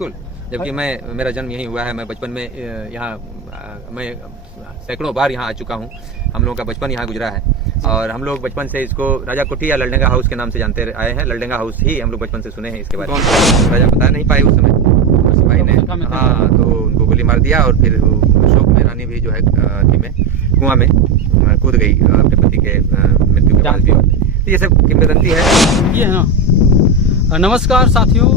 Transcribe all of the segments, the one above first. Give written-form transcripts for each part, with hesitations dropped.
बिल्कुल, जबकि मेरा जन्म यहीं हुआ है। मैं बचपन में यहाँ मैं सैकड़ों बार यहाँ आ चुका हूँ। हम लोगों का बचपन यहाँ गुजरा है और हम लोग बचपन से इसको राजा कोठी या ललडेंगा हाउस के नाम से जानते आए हैं। ललडेंगा हाउस ही हम लोग बचपन से सुने हैं इसके बारे में। राजा बता नहीं पाए उस समय, सिपाही ने हाँ तो उनको गोली मार दिया और फिर शोक में रानी भी जो है कुआं में कूद गई अपने पति के मृत्यु के बाद भी। तो ये सब किंवदंती है। ये है ना। नमस्कार साथियों,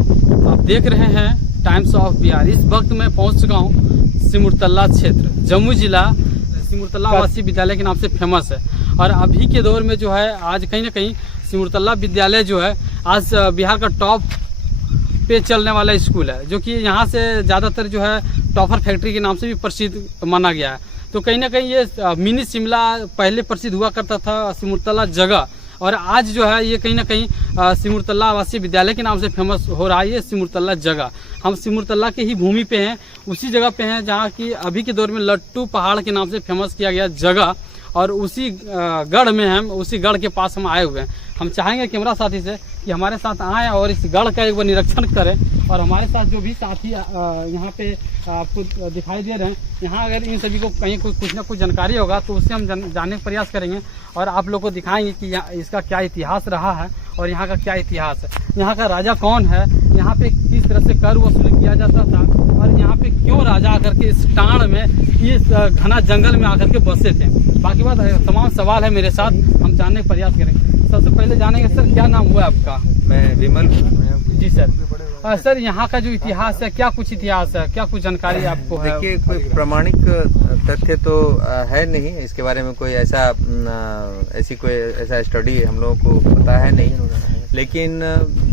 आप देख रहे हैं टाइम्स ऑफ बिहार। इस वक्त मैं पहुंच चुका हूं सिमुरतला क्षेत्र, जम्मू जिला सिमुरतला आवासीय विद्यालय के नाम से फेमस है। और अभी के दौर में जो है आज कहीं ना कहीं सिमुरतला विद्यालय जो है आज बिहार का टॉप पे चलने वाला स्कूल है, जो कि यहाँ से ज़्यादातर जो है टॉपर फैक्ट्री के नाम से भी प्रसिद्ध माना गया है। तो कहीं ना कहीं ये मिनी शिमला पहले प्रसिद्ध हुआ करता था सिमुरतला जगह, और आज जो है ये कहीं ना कहीं सिमुरतला आवासीय विद्यालय के नाम से फेमस हो रहा है ये सिमुरतला जगह। हम सिमुरतला के ही भूमि पे हैं, उसी जगह पे हैं जहाँ की अभी के दौर में लट्टू पहाड़ के नाम से फेमस किया गया जगह, और उसी गढ़ में हम उसी गढ़ के पास हम आए हुए हैं। हम चाहेंगे कैमरा साथी से कि हमारे साथ आएँ और इस गढ़ का एक बार निरीक्षण करें। और हमारे साथ जो भी साथी यहाँ पे आपको दिखाई दे रहे हैं, यहाँ अगर इन सभी को कहीं कुछ ना कुछ जानकारी होगा तो उससे हम जानने का प्रयास करेंगे और आप लोग को दिखाएंगे कि इसका क्या इतिहास रहा है और यहाँ का क्या इतिहास है, यहाँ का राजा कौन है, यहाँ पे किस तरह से कर वसूल किया जाता था, और यहाँ पे क्यों राजा आकर के इस टाण में इस घना जंगल में आकर के बसे थे। बाकी बात तमाम सवाल है मेरे साथ, हम जानने का प्रयास करेंगे। सबसे पहले जानेंगे सर, क्या नाम हुआ आपका? मैं विमल। जी सर। सर यहाँ का जो इतिहास है, क्या कुछ इतिहास है, क्या कुछ जानकारी आपको है? देखिए, कोई प्रमाणिक तथ्य तो है नहीं इसके बारे में, कोई ऐसा स्टडी हम लोगों को पता है नहीं। लेकिन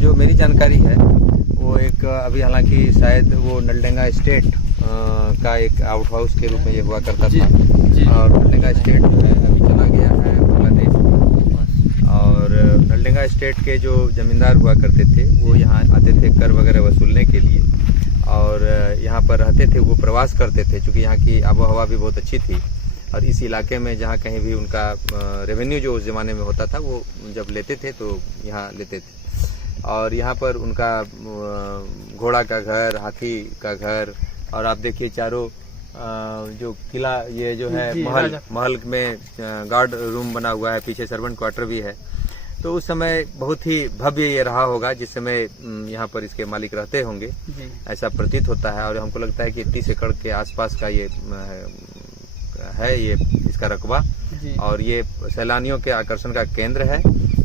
जो मेरी जानकारी है वो एक अभी हालांकि शायद वो नलडेंगा स्टेट का एक आउट हाउस के रूप में ये हुआ करता था। और नलडेंगा स्टेट जो है अभी चला गया है बांग्लादेश। और नलडेंगा स्टेट के जो जमींदार हुआ करते थे वो यहाँ आते थे कर वगैरह वसूलने के लिए, और यहाँ पर रहते थे, वो प्रवास करते थे। चूँकि यहाँ की आबो हवा भी बहुत अच्छी थी और इस इलाके में जहाँ कहीं भी उनका रेवेन्यू जो उस ज़माने में होता था वो जब लेते थे तो यहाँ लेते थे। और यहाँ पर उनका घोड़ा का घर, हाथी का घर, और आप देखिए चारों जो किला, ये जो है महल में गार्ड रूम बना हुआ है, पीछे सर्वेंट क्वार्टर भी है। तो उस समय बहुत ही भव्य ये रहा होगा जिस समय यहाँ पर इसके मालिक रहते होंगे, ऐसा प्रतीत होता है। और हमको लगता है कि 30 एकड़ के आसपास का ये है ये इसका रकबा, और ये सैलानियों के आकर्षण का केंद्र है।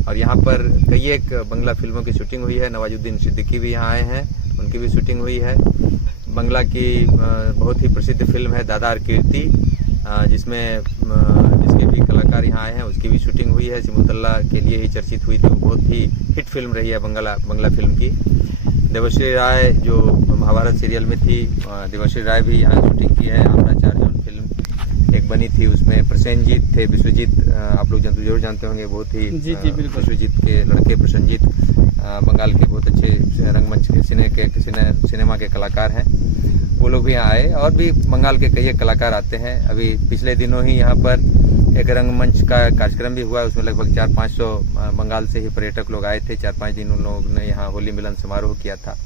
और यहाँ पर कई एक बंगला फिल्मों की शूटिंग हुई है। नवाजुद्दीन सिद्दीकी भी यहाँ आए हैं, उनकी भी शूटिंग हुई है। बंगला की बहुत ही प्रसिद्ध फिल्म है दादार कीर्ति, जिसके भी कलाकार यहाँ आए हैं, उसकी भी शूटिंग हुई है। सिमुरतला के लिए ही चर्चित हुई थी, वो बहुत ही हिट फिल्म रही है बंगला फिल्म की। देवश्री राय जो महाभारत सीरियल में थी, देवश्री राय भी यहाँ शूटिंग की है। आमनाचार जो फिल्म एक बनी थी उसमें प्रसेनजीत थे, विश्वजीत आप लोग जरूर जानते होंगे, बहुत ही विश्वजीत के लड़के प्रसेनजीत बंगाल के बहुत अच्छे रंगमंच के सिनेमा के कलाकार हैं, वो लोग भी यहाँ आए। और भी बंगाल के कई कलाकार आते हैं। अभी पिछले दिनों ही यहाँ पर एक रंगमंच का कार्यक्रम भी हुआ, उसमें लगभग 400-500 बंगाल से ही पर्यटक लोग आए थे। 4-5 दिन उन लोगों ने यहाँ होली मिलन समारोह किया था।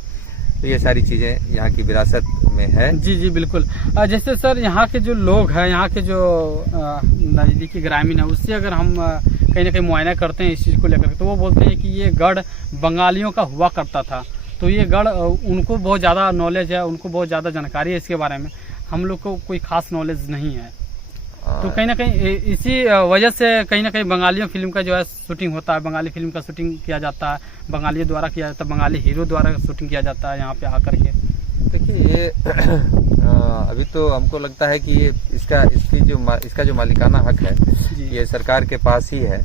तो ये सारी चीजें यहाँ की विरासत में है। जी बिल्कुल। जैसे सर यहाँ के जो लोग हैं, यहाँ के जो नजदीकी ग्रामीण है, उससे अगर हम कहीं ना कहीं मुआयना करते हैं इस चीज़ को लेकर, तो वो बोलते हैं कि ये गढ़ बंगालियों का हुआ करता था। तो ये गढ़ उनको बहुत ज़्यादा नॉलेज है, उनको बहुत ज़्यादा जानकारी है इसके बारे में, हम लोग को कोई खास नॉलेज नहीं है। तो कहीं ना कहीं इसी वजह से कहीं ना कहीं बंगालियों फिल्म का जो है शूटिंग होता है, बंगाली फिल्म का शूटिंग किया जाता है, बंगालियों द्वारा किया जाता है, बंगाली हीरो द्वारा शूटिंग किया जाता है यहाँ पे आकर के। देखिए ये अभी तो हमको लगता है कि ये इसका जो मालिकाना हक है ये सरकार के पास ही है।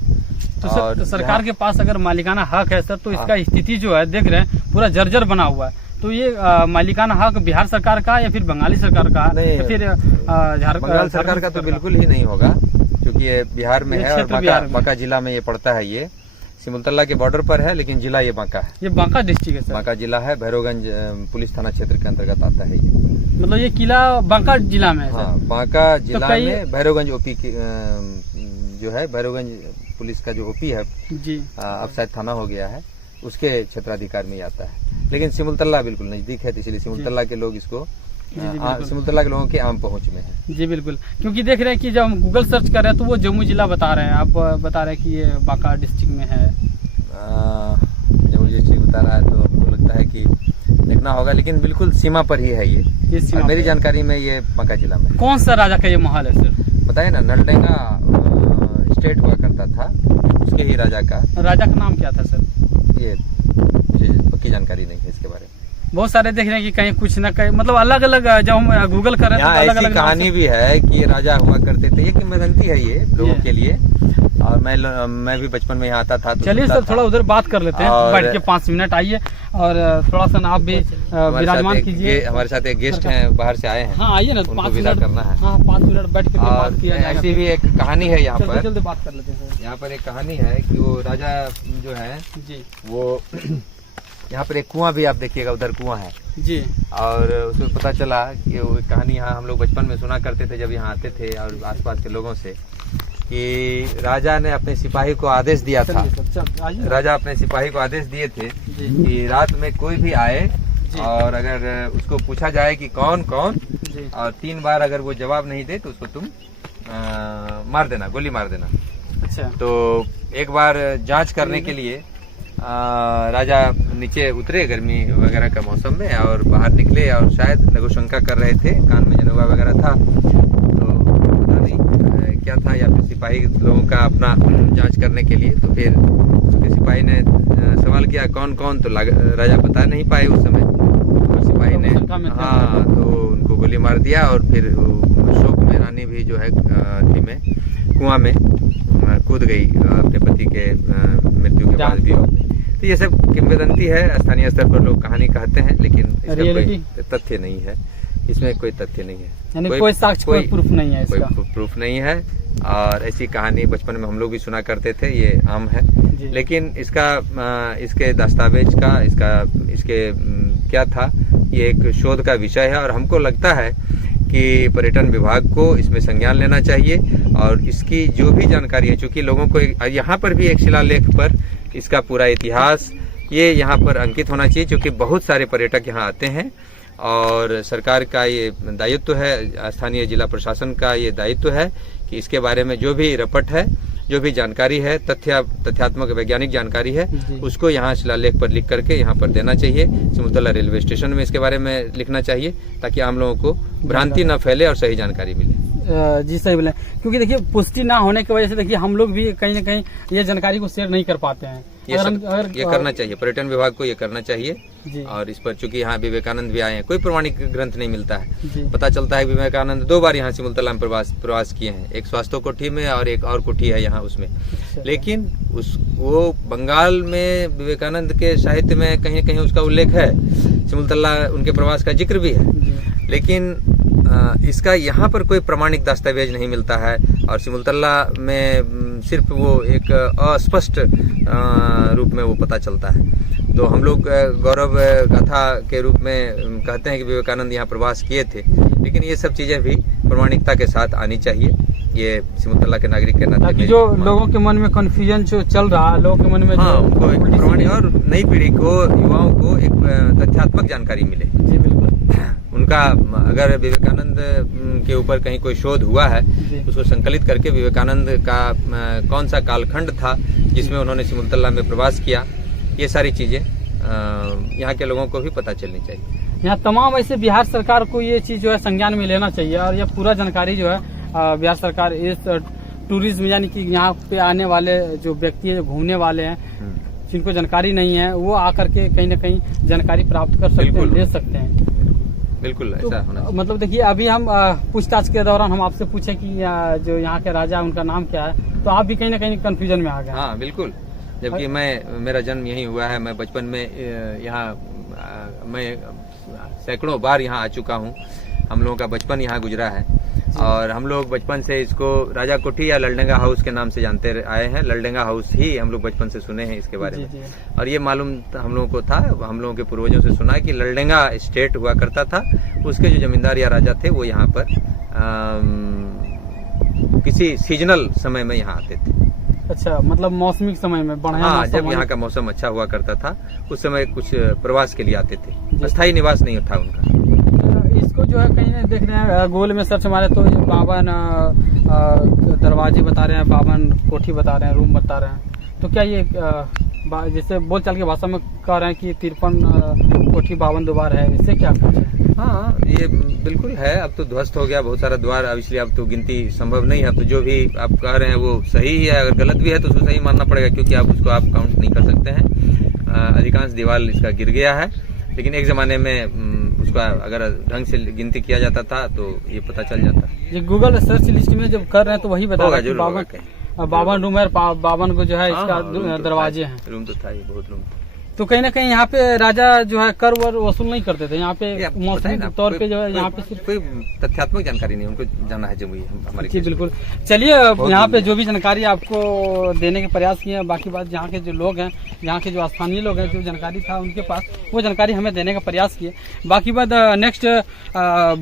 तो सरकार के पास अगर मालिकाना हक है सर, तो इसका स्थिति जो है देख रहे हैं पूरा जर्जर बना हुआ है। तो ये मालिकाना हक बिहार सरकार का या फिर बंगाली सरकार का नहीं, या फिर बंगाल सरकार का तो बिल्कुल ही नहीं होगा, क्योंकि ये बिहार में है और बांका जिला में ये पड़ता है। ये सिमुरतला के बॉर्डर पर है, लेकिन जिला ये बांका है। ये बांका डिस्ट्रिक्ट है सर? बांका जिला है, भैरवगंज पुलिस थाना क्षेत्र के अंतर्गत आता है ये। मतलब ये किला बांका जिला में है? हाँ, बांका जिला में भैरवगंज ओपी जो है, भैरवगंज पुलिस का जो ओपी है जी, अब शायद थाना हो गया है, उसके क्षेत्राधिकार में आता है। लेकिन सिमुलतला बिल्कुल नजदीक है, तो इसलिए सिमुलतला के लोग इसको बिल्कुल। सिमुलतला के लोगों की आम पहुंच में है। जी बिल्कुल, क्योंकि देख रहे हैं कि जब हम गूगल सर्च कर रहे हैं तो वो जम्मू जिला बता रहे हैं, आप बता रहे हैं कि ये बांका डिस्ट्रिक्ट में है। जम्मू डिस्ट्रिक्ट बता रहा है तो हमको लगता है कि देखना होगा, लेकिन बिल्कुल सीमा पर ही है ये सीमा और मेरी पर। जानकारी में ये बांका जिला में। कौन सा राजा का ये महल है सर? बताए ना, नलडेंगा स्टेट हुआ करता था, उसके ही राजा का। राजा का नाम क्या था सर? ये मुझे पक्की जानकारी नहीं है इसके बारे में। बहुत सारे देख रहे हैं कि कहीं कुछ न कहीं मतलब अलग अलग, जब हम गूगल कर रहे हैं यहाँ तो अलग ऐसी अलग कहानी भी है कि ये राजा हुआ करते थे, ये किंवदंती है ये लोगों के लिए। और मैं भी बचपन में यहाँ आता था तो चलिए सुनता सर था। थोड़ा उधर बात कर लेते हैं, और- बैठ के 5 मिनट आइए और थोड़ा सा ना आप भी हमारे विराजमान साथ एक कीजिए। हमारे साथ एक गेस्ट हैं, बाहर से आए हैं। हाँ आइए ना, उनको 5 विदा मिनट करना है। हाँ 5 मिनट बैठ के और बात किया जाएगा। ऐसी भी एक कहानी है यहाँ चलते पर। चलते बात कर लेते हैं सर। यहाँ पर एक कहानी है कि वो राजा जो है जी वो यहाँ पर एक कुआं भी आप देखिएगा, उधर कुआं है। जी और उसमें पता चला कि वो कहानी यहाँ हम लोग बचपन में सुना करते थे जब यहाँ आते थे और आसपास के लोगों से, कि राजा ने अपने सिपाही को आदेश दिया था। चलिए सर, चल आइए। राजा अपने सिपाही को आदेश दिए थे जी कि रात में कोई भी आए जी। और अगर उसको पूछा जाए कि कौन कौन, जी और 3 बार अगर वो जवाब नहीं दे तो उसको तुम मार देना, गोली मार देना। अच्छा तो एक बार जांच करने के लिए राजा नीचे उतरे गर्मी वगैरह का मौसम में और बाहर निकले और शायद लघु शंका कर रहे थे, कान में जनेऊ वगैरह था, तो पता नहीं क्या था, या फिर सिपाही लोगों का अपना जांच करने के लिए। तो फिर उसके सिपाही ने सवाल किया कौन कौन, तो राजा बता नहीं पाए उस समय। तो सिपाही ने शंका में थे। हाँ तो उनको गोली मार दिया और फिर शोक में रानी भी जो है में कुआं में कूद गई अपने पति के मृत्यु के बाद भी। तो ये सब किंवदंती है, स्थानीय स्तर पर लोग कहानी कहते हैं, लेकिन इसका रियलिटी? कोई तथ्य नहीं है, इसमें कोई तथ्य नहीं है, यानी कोई साक्ष्य कोई प्रूफ नहीं है इसका। कोई प्रूफ नहीं है। और ऐसी कहानी बचपन में हम लोग भी सुना करते थे, ये आम है। जी। लेकिन इसका इसके दस्तावेज का इसके क्या था, ये एक शोध का विषय है और हमको लगता है कि पर्यटन विभाग को इसमें संज्ञान लेना चाहिए और इसकी जो भी जानकारी है, चूंकि लोगों को यहाँ पर भी एक शिलालेख पर इसका पूरा इतिहास ये यहाँ पर अंकित होना चाहिए, क्योंकि बहुत सारे पर्यटक यहाँ आते हैं और सरकार का ये दायित्व है, स्थानीय जिला प्रशासन का ये दायित्व है कि इसके बारे में जो भी रपट है, जो भी जानकारी है, तथ्यात्मक वैज्ञानिक जानकारी है, उसको यहाँ शिलालेख पर लिख करके यहाँ पर देना चाहिए। सिमुलतला रेलवे स्टेशन में इसके बारे में लिखना चाहिए ताकि आम लोगों को भ्रांति न फैले और सही जानकारी मिले। जी सही बोले, क्योंकि देखिए पुष्टि ना होने की वजह से देखिए हम लोग भी कहीं ना कहीं ये जानकारी को शेयर नहीं कर पाते हैं। ये करना चाहिए, पर्यटन विभाग को ये करना चाहिए। जी और इस पर चूंकि यहाँ विवेकानंद भी आए हैं, कोई प्रमाणिक ग्रंथ नहीं मिलता है। जी पता चलता है विवेकानंद 2 बार यहाँ सिमुलतला में प्रवास किए हैं, एक स्वास्थ्य कोठी में और एक और कोठी है यहाँ उसमें। लेकिन वो बंगाल में विवेकानंद के साहित्य में कहीं न कहीं उसका उल्लेख है, सिमुलतला उनके प्रवास का जिक्र भी है, लेकिन इसका यहाँ पर कोई प्रमाणिक दस्तावेज नहीं मिलता है। और सिमुलतला में सिर्फ वो एक अस्पष्ट रूप में वो पता चलता है। तो हम लोग गौरव गाथा के रूप में कहते हैं कि विवेकानंद यहाँ प्रवास किए थे, लेकिन ये सब चीज़ें भी प्रमाणिकता के साथ आनी चाहिए। ये सिमुलतला के नागरिक के नाते ताकि जो लोगों के मन में कन्फ्यूजन जो चल रहा है, लोगों के मन में हाँ, उनको एक उल्टी प्रमाणिक और नई पीढ़ी को, युवाओं को एक तथ्यात्मक जानकारी मिले। जी बिल्कुल। उनका अगर विवेकानंद के ऊपर कहीं कोई शोध हुआ है, उसको संकलित करके विवेकानंद का कौन सा कालखंड था जिसमें उन्होंने सिमुलतला में प्रवास किया, ये सारी चीजें यहाँ के लोगों को भी पता चलनी चाहिए। यहाँ तमाम ऐसे बिहार सरकार को ये चीज जो है संज्ञान में लेना चाहिए और ये पूरा जानकारी जो है बिहार सरकार इस टूरिज्म यानी कि यहाँ पे आने वाले जो व्यक्ति है, जो घूमने वाले हैं, जिनको जानकारी नहीं है, वो आकर के कहीं ना कहीं जानकारी प्राप्त कर सकते हैं, ले सकते हैं। बिल्कुल तो ऐसा होना चाहिए। मतलब देखिए अभी हम पूछताछ के दौरान हम आपसे पूछे कि जो यहाँ के राजा उनका नाम क्या है, तो आप भी कहीं ना कहीं कंफ्यूजन में आ गए। हाँ बिल्कुल, जबकि मेरा जन्म यहीं हुआ है, मैं बचपन में यहाँ मैं सैकड़ों बार यहाँ आ चुका हूँ, हम लोगों का बचपन यहाँ गुजरा है और हम लोग बचपन से इसको राजा कोठी या ललडेंगा हाउस के नाम से जानते आए हैं। ललडेंगा हाउस ही हम लोग बचपन से सुने हैं इसके बारे में। और ये मालूम हम लोगों को था, हम लोगों के पूर्वजों से सुना है कि ललडेंगा स्टेट हुआ करता था, उसके जो जमींदार या राजा थे वो यहाँ पर किसी सीजनल समय में यहाँ आते थे। अच्छा, मतलब मौसमी समय में बढ़िया हाँ, मौसम जब होने- यहाँ का मौसम अच्छा हुआ करता था उस समय कुछ प्रवास के लिए आते थे, जी। अस्थायी निवास नहीं था उनका। इसको जो है कहीं देख रहे हैं गूगल में सर्च मारे तो ये 52 दरवाजे बता रहे हैं, 52 कोठी बता रहे हैं, रूम बता रहे हैं। तो क्या ये जैसे बोलचाल की भाषा में कह रहे हैं कि 53 कोठी 52 द्वार है, इससे क्या कुछ है? हाँ, ये बिल्कुल है। अब तो ध्वस्त हो गया बहुत सारा द्वार, अब इसलिए अब तो गिनती संभव नहीं है। अब तो जो भी आप कह रहे हैं वो सही ही है, अगर गलत भी है तो उसको सही मानना पड़ेगा, क्योंकि आप उसको आप काउंट नहीं कर सकते हैं। अधिकांश दीवार इसका गिर गया है, लेकिन एक जमाने में उसका अगर ढंग से गिनती किया जाता था तो ये पता चल जाता। ये गूगल सर्च लिस्ट में जब कर रहे हैं तो वही बता होगा, रहा है कि जरूर होगा 52 रूम है, 52 को जो है इसका हाँ, दरवाजे हैं। रूम तो था ही, बहुत रूम। तो कहीं ना कहीं यहाँ पे राजा जो है कर वर वसूल नहीं करते थे, यहाँ पे ये आपको पता मौसमी है ना, तौर पे जो है यहाँ पे सिर्फ। कोई तथ्यात्मक जानकारी नहीं, उनको जाना है जमुई हमारे। जी बिल्कुल। चलिए यहाँ पे जो भी जानकारी आपको देने के प्रयास किए हैं, बाकी बात यहाँ के जो लोग हैं, यहाँ के जो स्थानीय लोग हैं, जो जानकारी था उनके पास, वो जानकारी हमें देने का प्रयास किए। बाकी बात नेक्स्ट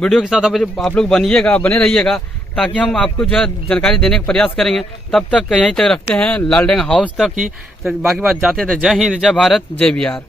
वीडियो के साथ आप लोग बने रहिएगा, ताकि हम आपको जो है जानकारी देने का प्रयास करेंगे। तब तक यहीं तक रखते हैं, लालडेंग हाउस तक ही। बाकी बात जाते थे। जय हिंद, जय भारत, जय बिहार।